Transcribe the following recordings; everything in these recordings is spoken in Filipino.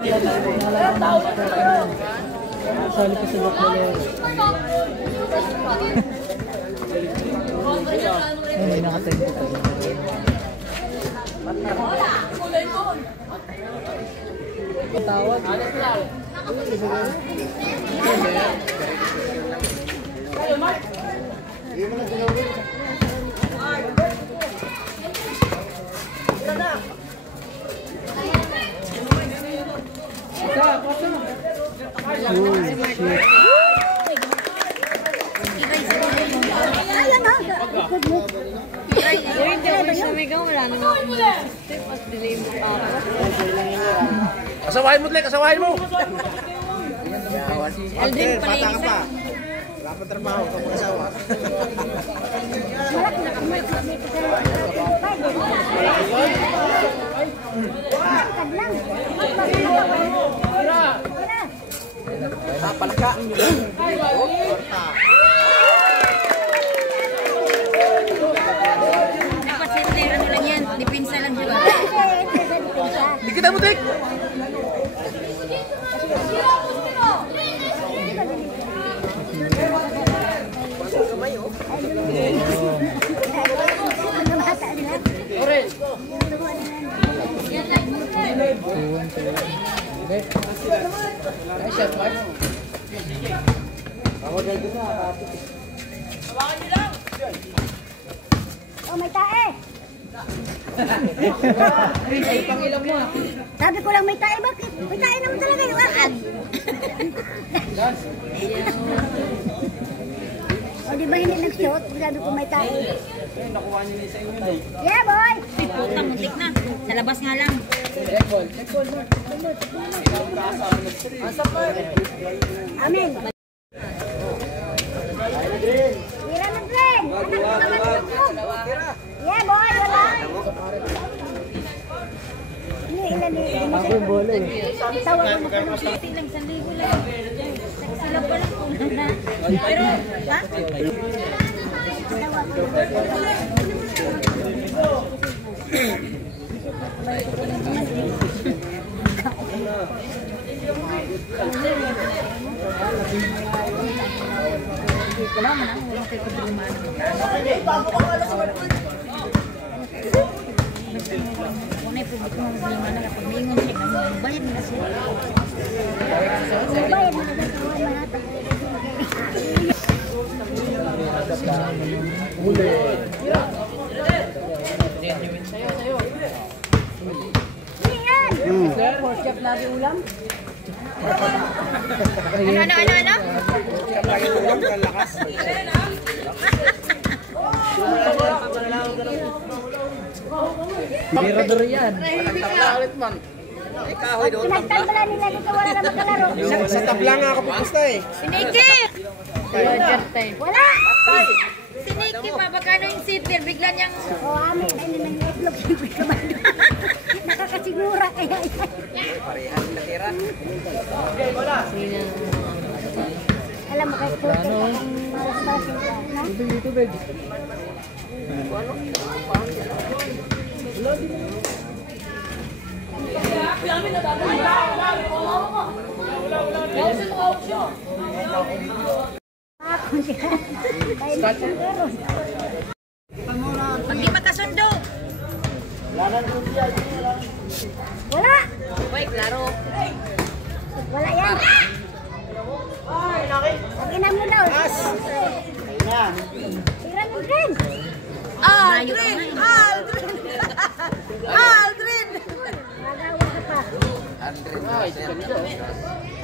Sali ka sa doktor. Ay, may nakatempo pa. Patawag. Kasawahin mo, Tlek! Kasawahin mo! Aldrin, bata ka pa. Wala pa trabaho ka mag-asawa. Palaka! Ano lang yan, dipinsa lang siya. Di kita mo, Tek! Oh, may tae! Sabi ko lang may tae, bakit? May tae naman talaga yung akad. O, di ba hindi nag-shot? Sabi ko may tae. Nakuha niyo sa inyo. Yeah, boy! Ay, puta, muntik na. Sa labas nga lang. Amin. Tira na, Glenn! Yeah, boy! Wala! Ilan Ako yung bola eh. Tawag ko na pa. Lang, 1,000 lang. Sila pa lang kung na. Pero, ha? Wala man ang walang kayo kadruman. Kung na ipagod ko mga na kapag may ngon siya, bayad na siya. Bayad na sa mga Huli. Pork chop lagi ulam. Ano? Lagi ulam, lakas. Mirador yan. Tabla ulit, man. Ay, kahoy doon, tabla. Pinagtambala nila dito, wala na magkalaro. Sa tabla nga ako pupusta eh. Siniki! Wala! Siniki pa, baka na yung sitter, bigla niyang... O, amin, ay naman yung itlog, siyempre kabado. Nakakasigura kaya yan. Parehan na tira. Alam mo, kahit pork chop ang maras-marasin ka, na? Tubig. Ako siya. Kaya meron. Pag di magkasundo! Wala! Uy, klaro. Wala yan. Ang ina mo daw. Tira mo din. Aldrin! Aldrin! Nagawa ka pa.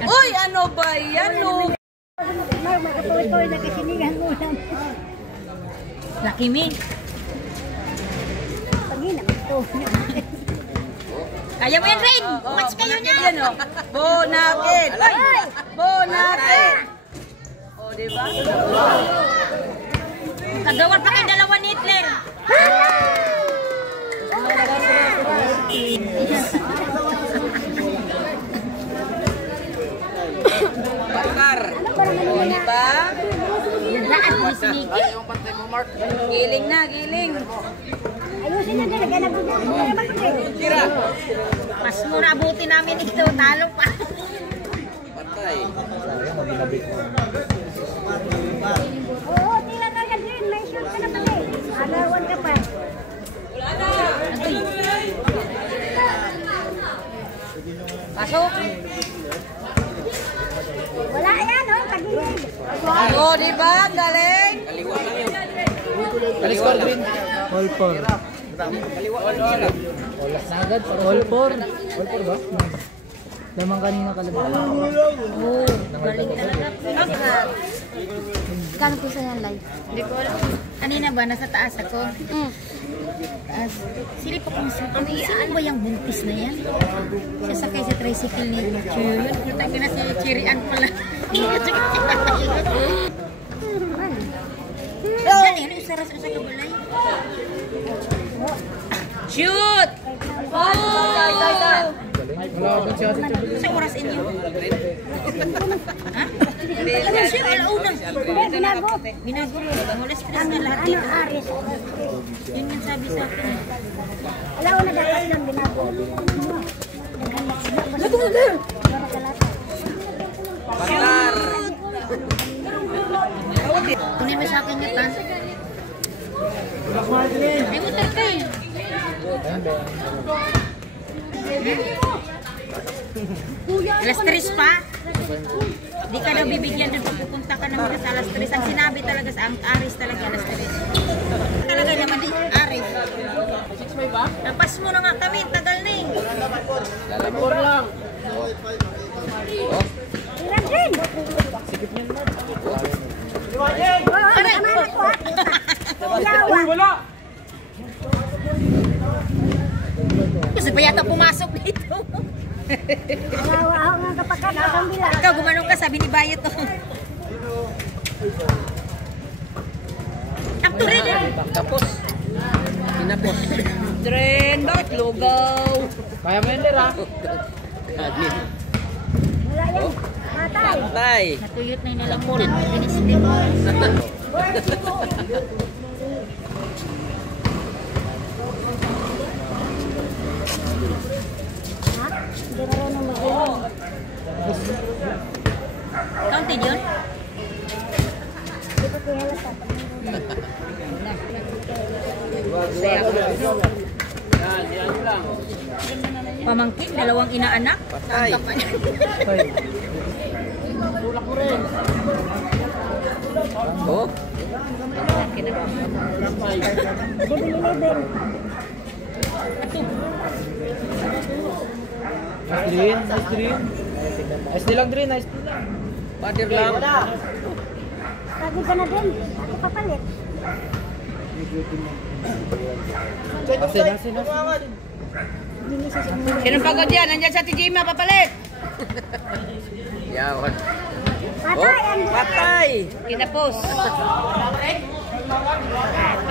Uy, ano ba yan? Magkatuloy-tuloy na kasinigan mo lang. Lucky me. Pag-ina, ito. Kaya mo yan, Rain! Match kayo niya! Bonakit! Bonakit! O, diba? Kagawar pa kayo dalawa ni Hitler! Bakar. O, Diba? Lahat mo siniki. Yung pantay mo, Mark. Giling na, giling. Ay, Ayusin nyo din, naghanap ko dyan. Hindi naman ko eh. Tira. Mas muna abuti namin ito, talo pa. Patay. Oo, tila ka yan din. May shoot ka na pala eh. Agawan ka pa. Pasok. Wala yan, oh. Tagilid. Oh, di ba? Galing. Kaliwa lang yun. Alis ko rin. All 4. Kaliwa lang tira. Wala na agad. All 4. All 4 ba? Lamang kanina kalaban. Oh, galing talaga. Agad. Kano po sa yan live? Hindi ko alam. Kanina ba, nasa taas ako? Silip ako masakit. Saan ba yung buntis na yan? Siya sakay sa tricycle ni Chirian. Tagi na si Chirian pala. Dali, ano isaras sa kabalay? Shoot! Oh! Wala siya dito. Sa oras inyo? Ha? Ano siya? Alauna. Binago. Binago rin. Alas 3 na lahat Ano, dito. Aris? Yun yung sabi sa akin. Alaw na dapat lang binago. Bakar. Kunin mo sa akin yung tan. Ay, utang ka eh. Alas 3 pa? Di ka daw bibigyan doon pag pupunta ka naman sa alas 3. Ang sinabi talaga sa Aris talaga alas 3. Talaga naman eh, Aris. Napas mo na nga kami, tagal na eh. Lalabor lang. Ilan din? Aray! Yawa. Wala! Gusto pa yata pumasok dito. Yawa ako nga kapag kakang bila. Ikaw, gumanong ka, sabi ni Bayot. Takto rin eh. Tapos. Tinapos. Dren, bakit lugaw? Kaya mo yun, Lera. Kanin. Wala yan. Matay. Patay. Natuyot na yung nalamunan. Binisip. Ha? Hindi marunong mag-iwan. Counted yun? Hindi ko kihalata. Pamangkin, dalawang inaanak. Patay. Ay. Oh. Bibili-libin. Nice green, nice green. Nice din lang green, nice din lang. Padir lang. Pagod ka na din. Ipapalit. Asin. Sinong pagod yan? Nandyan sa Tijima, papalit. Yawan. Patay ang Patay. Kinapos.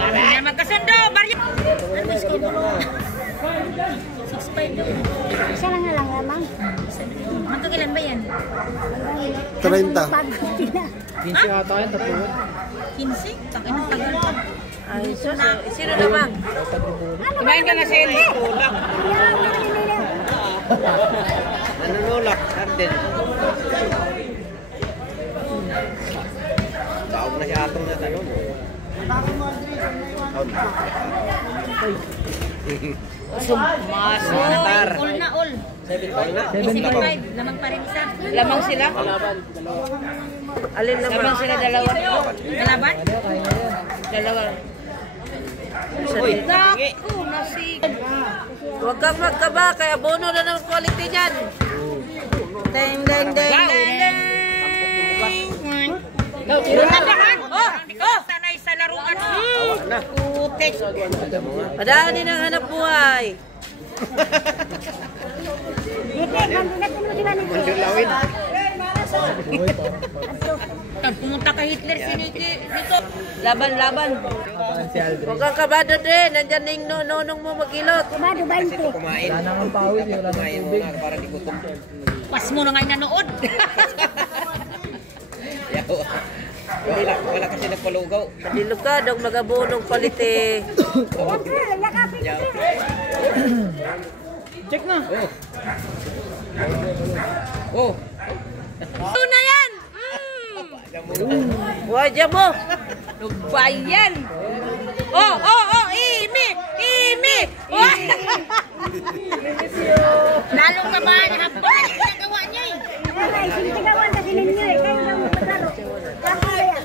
Yan magkasundo, Baryo. Ano ba skin? 6.5 daw. isa lang na lang lamang. Magkakilan ba yan? 30. Pagod na. 15 ata yan, tatlo. 15? Takin ng tagal pa. Ay, sino naman? Kumain ka na, Sen. Nanunulak. Arden. Taog na siya atong na tanong. Masol. All na all. 75. Lamang pa rin isa. Lamang sila? Alin naman? Lamang sila dalawa. Dalaban? Dalawa. Uy, Naku, nasig. Huwag kang magkaba, kaya bono na ng quality niyan. Ding, ding, ding, ding, ding. Tandahan! Oh! Sanay sa laruan. na. Putik. Madaanin ang hanap buhay. Mandulawin. Pumunta ka Hitler, siniki. Dito. Laban. Si Aldrin. Huwag kang kabado din. Nandyan na yung nonong mo magilot. Kumado 20. Kumain. Wala nang pawis, wala nang Kumain tubig. muna para di gutom. Pas mo na nga nanood. Wala kasi nagpalugaw. Madilog ka, dog magabunong quality. Siyempre, yakapin Check na. Oh. Ito na yan! Wajah mo! Lugbayan! Oh! Imi! Wah! Lalong ka ba? Nakapagay ang ginagawa niya eh. Ay, sinitigawan kasi ninyo eh. Kayo lang maglaro. Tapos kaya.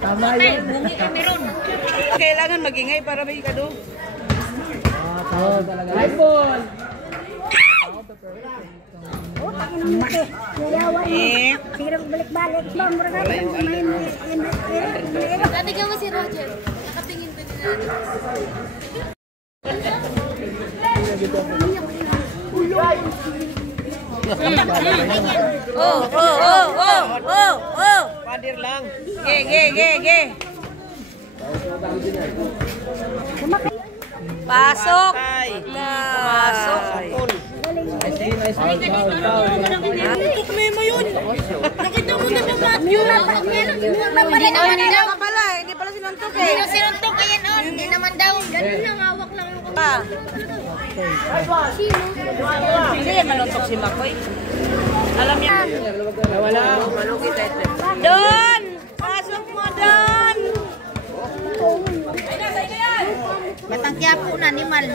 Tama Tay, yun. bungi ka meron. Kailangan magingay para may kado. Oo, talaga. Live ball. Oh, takin ang laki. Nayawan mo. Sige na balik-balik. Mura ka. Natigyan mo si Roger. Nakatingin pa nila. Oh! Padir lang. Ge! Pasok! Pasok! Nice foul. Tuklay mo yun! Nakita mo na ba yun? Hindi naman daw. Hindi pala sinuntok Hindi eh. na sinuntok ayan on. Hindi naman daw. Ganun lang, hawak lang ako. Sige, maluntok si Makoy. Alam niya. Wala. Don! Pasok mo, Don! Batang Quiapo na, animal.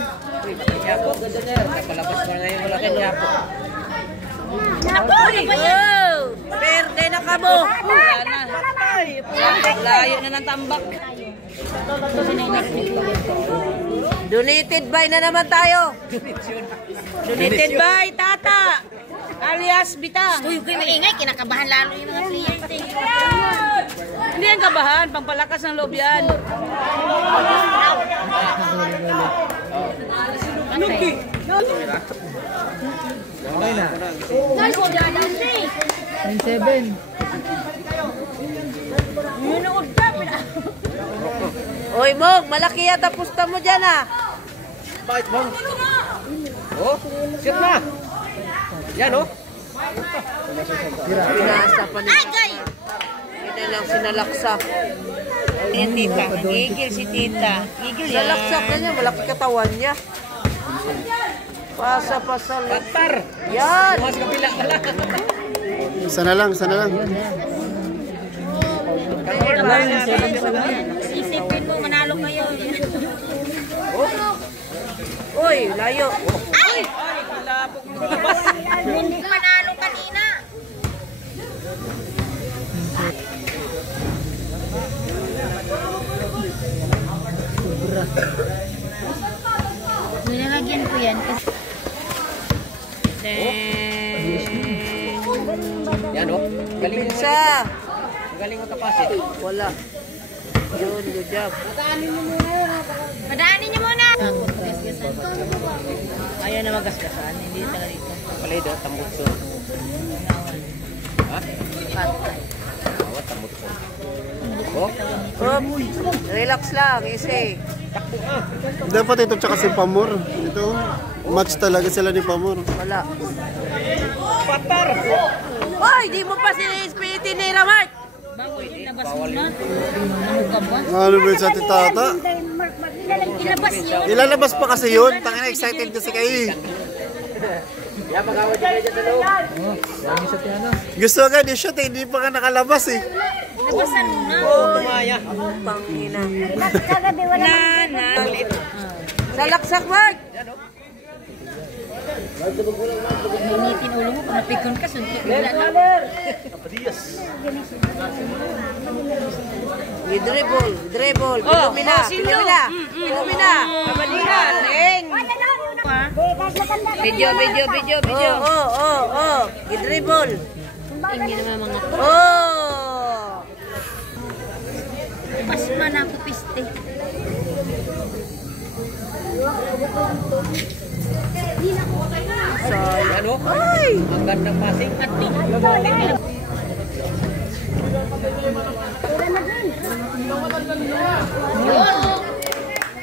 Yapo. Napalabas pa ngayon wala kang yapo. Uy! Wow! Perde na ka mo! Wala na. Layo na ng tambak. Donated by na naman tayo. Donated by Tata. Alias Bitang. Uy, huwag maingay. Kinakabahan lalo yung mga players. Hindi yan kabahan. Pangpalakas ng loob yan. Okay na. 9-7. Oy, Mog, malaki yata pusta mo dyan ah. Bakit bang? Oh, shoot na. Yan oh. Pinasa pa niya. Ay, gay! Hindi lang sinalaksa. Ayan, tita. Gigil si tita. Gigil yan. Salaksak na niya. Malaki katawan niya. Pasa-pasa. Patar. Yan. Mas kapila ka lang. Sana lang. Isipin mo, manalo kayo. Uy, layo. Ay! Hindi manalo kanina. Nilalagyan ko yan kasi Yan oh. Galing mo. Pinsa. Galing mo tapasin. Wala. Yun, good job. madaanin niyo muna. Ayaw na magasgasan. Hindi taga dito. Palay do, tambutso. Ha? Patay. Awat tambutso. Oh, Relax lang. Easy. Dapat ito tsaka si Pamor. Ito, match talaga sila ni Pamor. Wala. patar. Hoy, di mo pa si ni Ramart. Ano ba yun sa titata? Ilabas niyo. Ilalabas pa kasi yun. Tangina, excited kasi kayo. Yan, mag-awad dyan dyan sa loob. Oh, dami sa piano. Gusto agad yung shot eh. Hindi pa ka nakalabas eh. Labasan mo na. Tumaya. Pangina. Kagabi wala. Salaksak, Mark. Initin ulo mo, kung napikon ka, suntok bigla na. Dribble. Pilumina. Kabalina. Leng. Video. Dribble. Hindi naman mga Oh. pasma na ako piste. Ano? Ang gandang passing.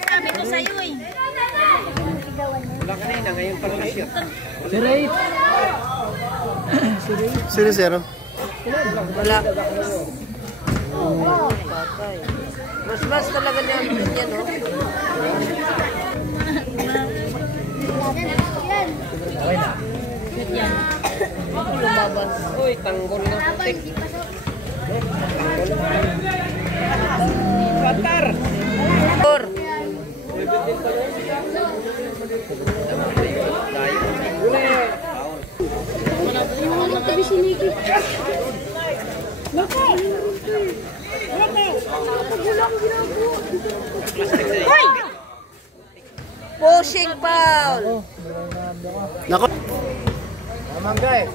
Sabi ko sa'yo eh. Wala kanina, ngayon pala na-shoot. Si Ray. 0-0. Wala. Patay. Mas talaga niya yan, no? Okay na. Lumabas. Uy, tanggol ng putik. Patar! Or. Pushing foul. Nako. Mamanggay.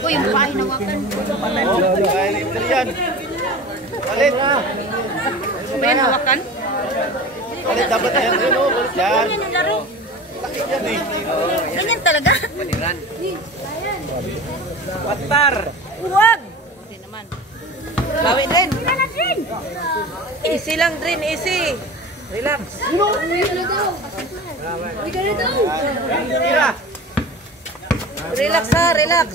Uy, yung paa hinawakan. Palit. Ba yan hawakan? Palit dapat yan. Yan. Yan yung laro. Ganyan talaga. Paniran. Patar! Huwag. Hindi naman. Bawi din. Easy lang, Drin. Easy. Relax. Tira! Relax ha, relax.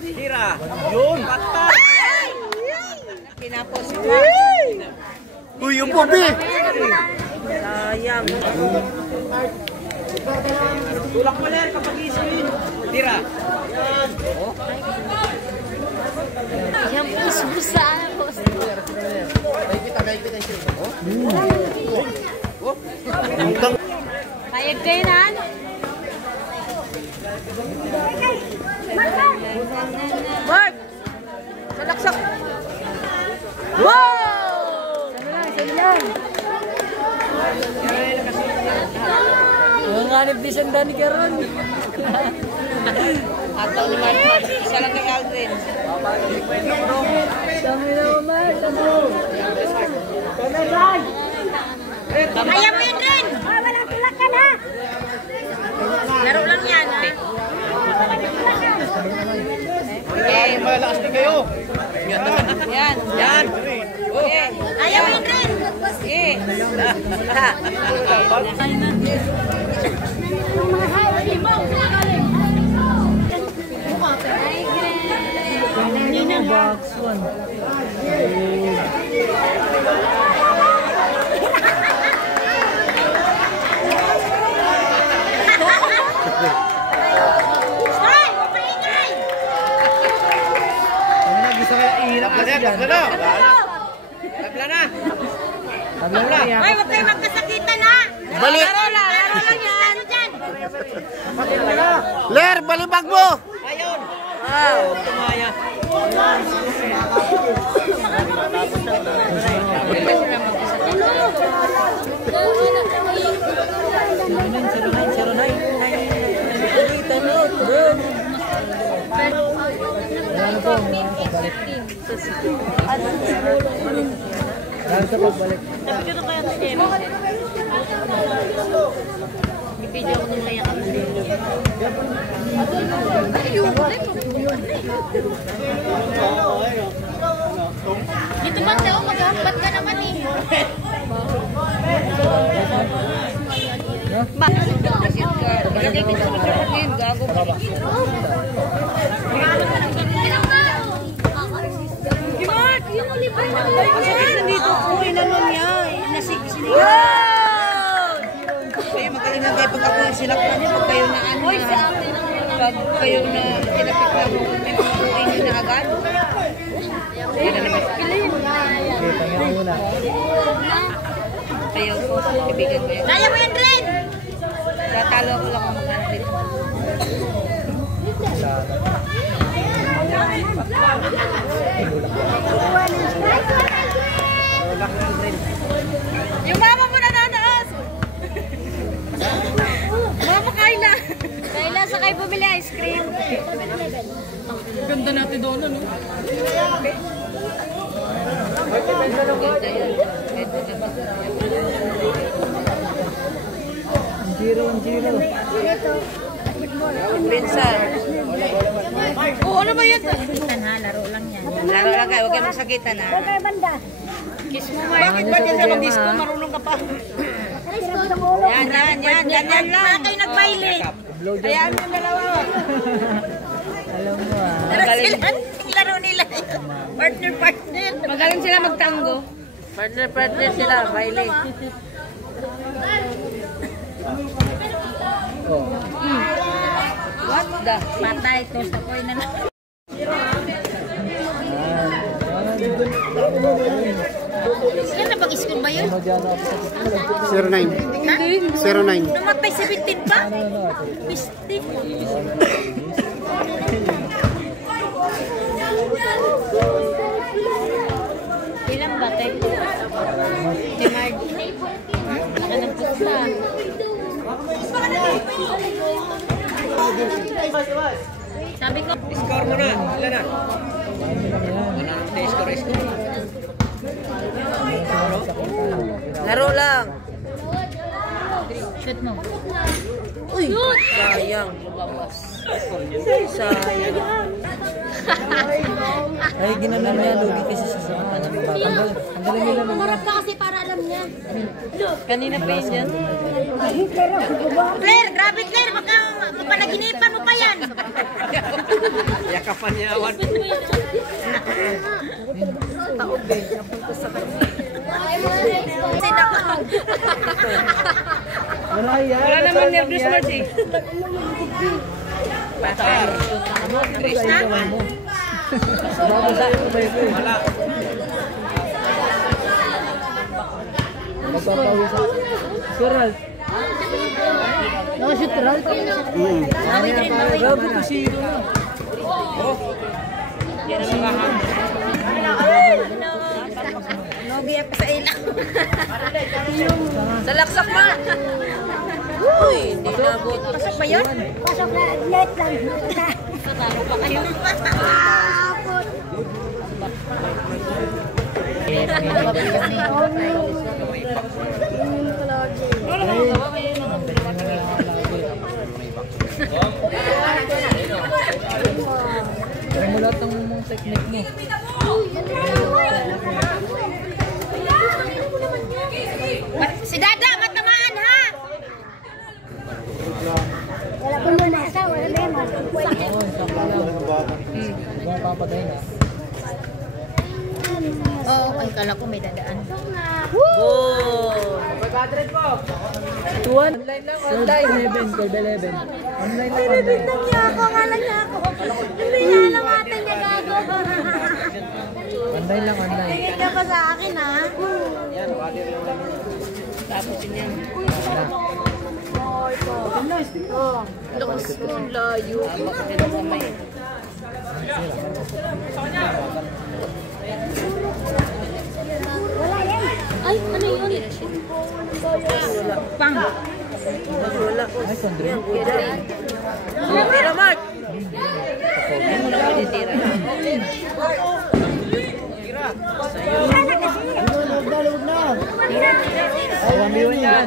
Tira! Yun! Patar! Kinapos mo. Uy, yung pobi. Sayang. Tulak mo lang kapag isip. Tira! Yung puso-pusa ako. Payag kayo na? Mark! Salaksak. Wow! Ang hanip di siyang Dani Karon. Ataw ni Mark. Isa lang kay Aldrin. Dami na naman. Ayaw mo yun rin! Walang tulakan ha. Laro lang yan. Okay. Malakas din kayo. Yan. Yan! Okay. Ayaw mo yun rin! Okay. Kanina box 1. Hoy! Maingay! Kanina gusto kaya ihirap kasi dyan. Tabla na! Tabla na yan. Hoy, huwag kayo magkasakitan ha! Balik. Laro lang yan! Ano dyan? Ler, balibag mo. Ayun! Wow. Tumaya! Ano po, mga kabalik. Ano sa pagbalik? Video ko nila yan. Dito ba daw? Maghambat ka naman eh. Ba? Ilagay ko sa microphone. Gago pa. Mark, yun ang libre na tayo. Kasi nandito ko inano niya. Nasik-sinig. Kaya magalingan kayo pag ako sinaktan niya. Pag kayo na ano na. Pag kayo na kinapit na mo. Hindi na agad. Okay, tangin mo muna. Ayaw ko. Ibigan ko yan. Kaya mo yan rin! Tatalo ko lang ang mag-antit. Yung mama mo na nanaas! Mama, Kayla! Kayla, sa kayo bumili ice cream. Ganda natin doon, ano? Zero. Pinsan. Oo, ano ba yan? Sakitan ha, laro lang yan. Laro lang kayo, huwag kayo masakitan ha. Kaya banda. Kiss mo Bakit ba dyan sa mag-disco? Marunong ka pa. Yan lang. Kaya kayo nagbaile. Hayaan mo yung dalawa. Alam mo ah. Magaling sila. Yung laro nila. Partner. Magaling sila magtango. Partner sila, baile. What the? Patay to sa koy na lang. Sila na pag-school ba yun? 09. 09. Namatay 17 pa? 50. Ilang ba tayo? Timard. Nakanampos pa. Sabi ko, Score mo na. Ilan na? Score. Laro lang. shoot mo. Uy! Sayang. Sayang. Ay, ginanon niya, lugi kasi sa sasaktan ng bata. Tanggalin nila ng Mangarap ka kasi para alam niya. Kanina pa yun yan. Claire, grabe Claire, mapanaginipan mo pa yan. Yakapan niya awan. Wala yan. Wala naman nervous words eh. Patar. Krishna? Wala. Magpapawisan. Sir Ralph. Nakashoot Ralph. Bawi rin, bawi. Grabe ko si Ito na. Yan ang mga Nogi ako sa ilang. Salaksak ma. Uy, hindi nabot. Pasok ba yun? Pasok na, net lang. Tatalo pa kayo. Try mo lahat ng technique mo. Si Dada, matamaan ha! Wala ko muna sa, wala na yan. Sakit. Oo, sakto lang. Huwag papatay na. Oo, ay kala ko may dadaan. Oh. Tuwan. Online lang, online. 11, 11. Online lang, online. Niya ako, kala niya ako. Hindi na alamatan niya gago. Online lang, online. Tingin ka pa sa akin ha. tapos yan. Lakas mong layo. Abak din ang kamay. Wala yan. Ay, ano yun? Pang! Wala. Ay, Sondre. Tira, Mark. Yan mo na pinitira. Ay, 1v1 yan.